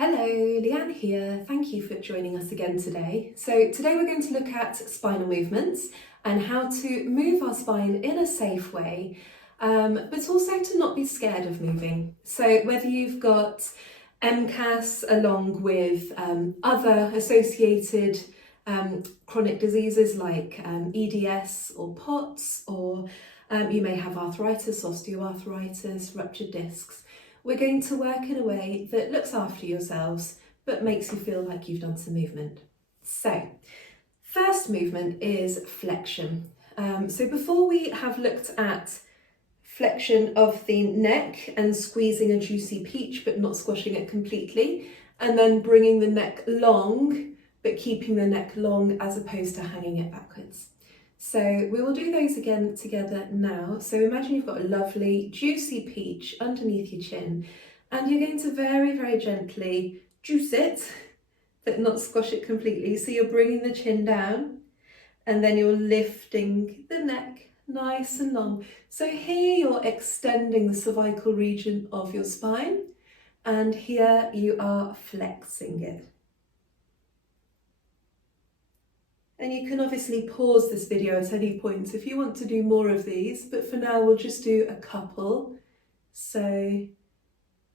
Hello, Leanne here. Thank you for joining us again today. So today we're going to look at spinal movements and how to move our spine in a safe way, but also to not be scared of moving. So whether you've got MCAS along with other associated chronic diseases like EDS or POTS, or you may have arthritis, osteoarthritis, ruptured discs, we're going to work in a way that looks after yourselves but makes you feel like you've done some movement. So, first movement is flexion. So before we have looked at flexion of the neck and squeezing a juicy peach but not squashing it completely, and then bringing the neck long but keeping the neck long as opposed to hanging it backwards. So we will do those again together now. So imagine you've got a lovely juicy peach underneath your chin, and you're going to very, very gently juice it, but not squash it completely. So you're bringing the chin down and then you're lifting the neck nice and long. So here you're extending the cervical region of your spine, and here you are flexing it. And you can obviously pause this video at any point if you want to do more of these, but for now we'll just do a couple so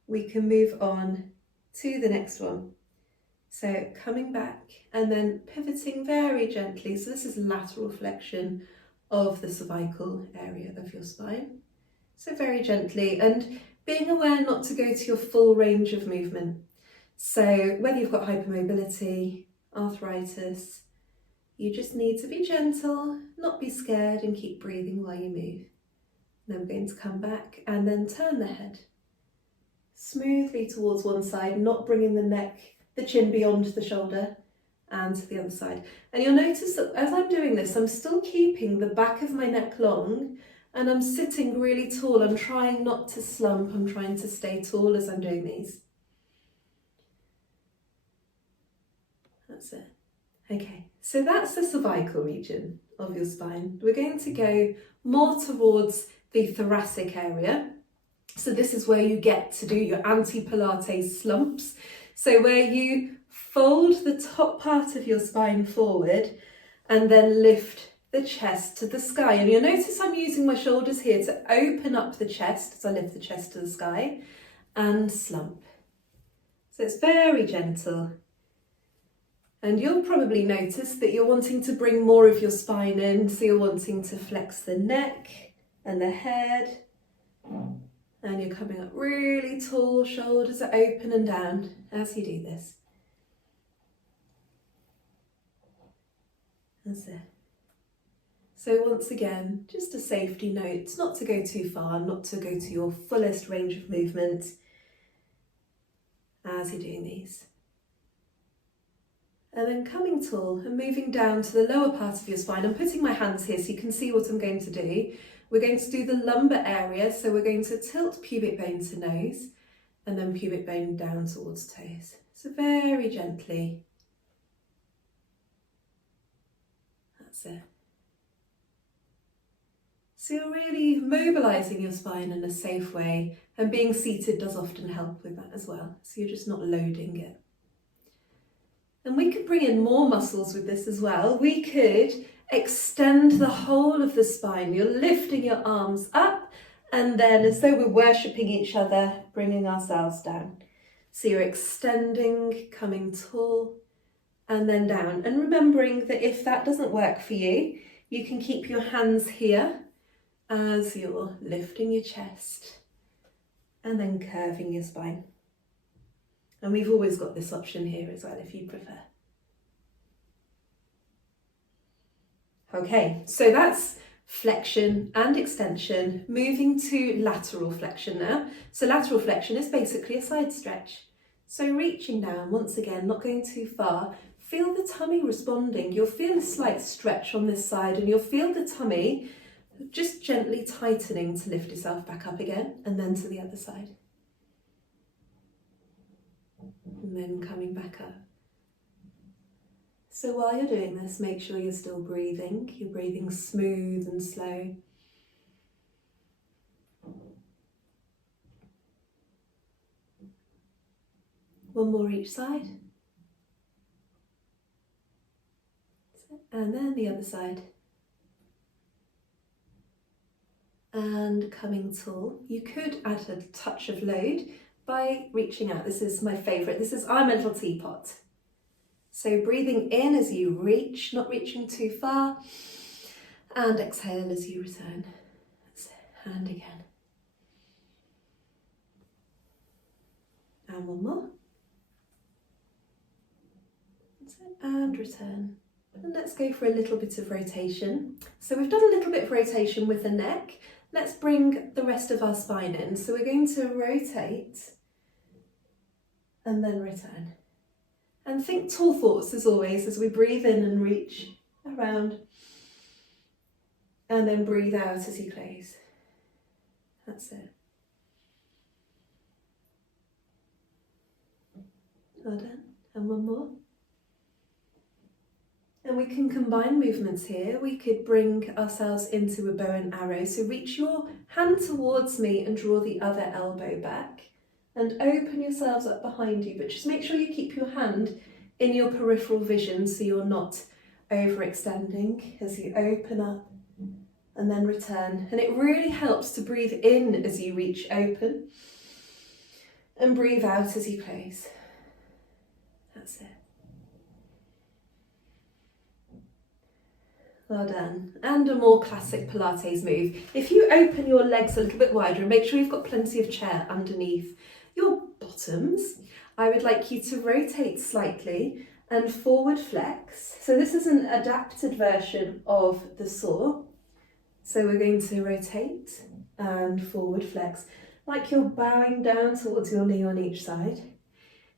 we can move on to the next one. So coming back and then pivoting very gently. So this is lateral flexion of the cervical area of your spine. So very gently, and being aware not to go to your full range of movement. So whether you've got hypermobility, arthritis, you just need to be gentle, not be scared, and keep breathing while you move. Then we're going to come back and then turn the head smoothly towards one side, not bringing the chin beyond the shoulder, and to the other side. And you'll notice that as I'm doing this, I'm still keeping the back of my neck long, and I'm sitting really tall. I'm trying not to slump. I'm trying to stay tall as I'm doing these. That's it. Okay, so that's the cervical region of your spine. We're going to go more towards the thoracic area. So this is where you get to do your anti-Pilates slumps. So where you fold the top part of your spine forward and then lift the chest to the sky. And you'll notice I'm using my shoulders here to open up the chest as I lift the chest to the sky and slump. So it's very gentle. And you'll probably notice that you're wanting to bring more of your spine in, so you're wanting to flex the neck and the head, and you're coming up really tall, shoulders are open and down as you do this. That's it. So once again, just a safety note, not to go too far, not to go to your fullest range of movement as you're doing these. And then coming tall and moving down to the lower part of your spine. I'm putting my hands here so you can see what I'm going to do. We're going to do the lumbar area, so we're going to tilt pubic bone to nose and then pubic bone down towards toes. So very gently. That's it. So you're really mobilising your spine in a safe way, and being seated does often help with that as well. So you're just not loading it. And we could bring in more muscles with this as well. We could extend the whole of the spine. You're lifting your arms up, and then as though we're worshipping each other, bringing ourselves down. So you're extending, coming tall, and then down. And remembering that if that doesn't work for you, you can keep your hands here as you're lifting your chest and then curving your spine. And we've always got this option here as well if you prefer. Okay, so that's flexion and extension. Moving to lateral flexion now. So lateral flexion is basically a side stretch. So reaching down, once again, not going too far. Feel the tummy responding. You'll feel a slight stretch on this side, and you'll feel the tummy just gently tightening to lift yourself back up again, and then to the other side. And then coming back up. So while you're doing this, make sure you're still breathing. You're breathing smooth and slow. One more each side. And then the other side. And coming tall. You could add a touch of load by reaching out. This is my favourite. This is our mental teapot. So breathing in as you reach, not reaching too far. And exhale as you return. And again. And one more. And return. And let's go for a little bit of rotation. So we've done a little bit of rotation with the neck. Let's bring the rest of our spine in. So we're going to rotate and then return. And think tall thoughts as always as we breathe in and reach around. And then breathe out as you close. That's it. Well done. And one more. And we can combine movements here. We could bring ourselves into a bow and arrow. So reach your hand towards me and draw the other elbow back. And open yourselves up behind you, but just make sure you keep your hand in your peripheral vision so you're not overextending as you open up and then return. And it really helps to breathe in as you reach open and breathe out as you close. That's it. Well done. And a more classic Pilates move. If you open your legs a little bit wider and make sure you've got plenty of chair underneath your bottoms, I would like you to rotate slightly and forward flex. So this is an adapted version of the saw. So we're going to rotate and forward flex, like you're bowing down towards your knee on each side.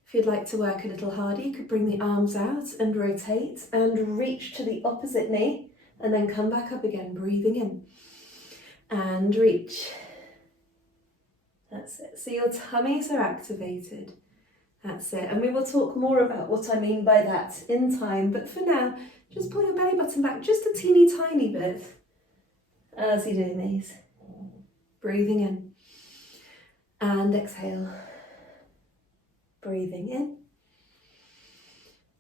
If you'd like to work a little harder, you could bring the arms out and rotate and reach to the opposite knee and then come back up again, breathing in and reach. That's it. So your tummies are activated. That's it. And we will talk more about what I mean by that in time. But for now, just pull your belly button back just a teeny tiny bit as you're doing these. Breathing in and exhale. Breathing in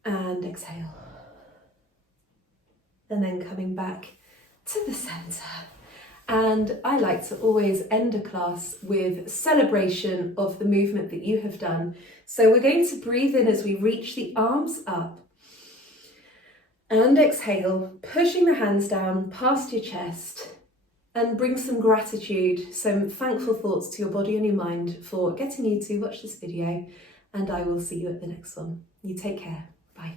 and exhale. And then coming back to the centre. And I like to always end a class with celebration of the movement that you have done. So we're going to breathe in as we reach the arms up. And exhale, pushing the hands down past your chest. And bring some gratitude, some thankful thoughts to your body and your mind for getting you to watch this video. And I will see you at the next one. You take care. Bye.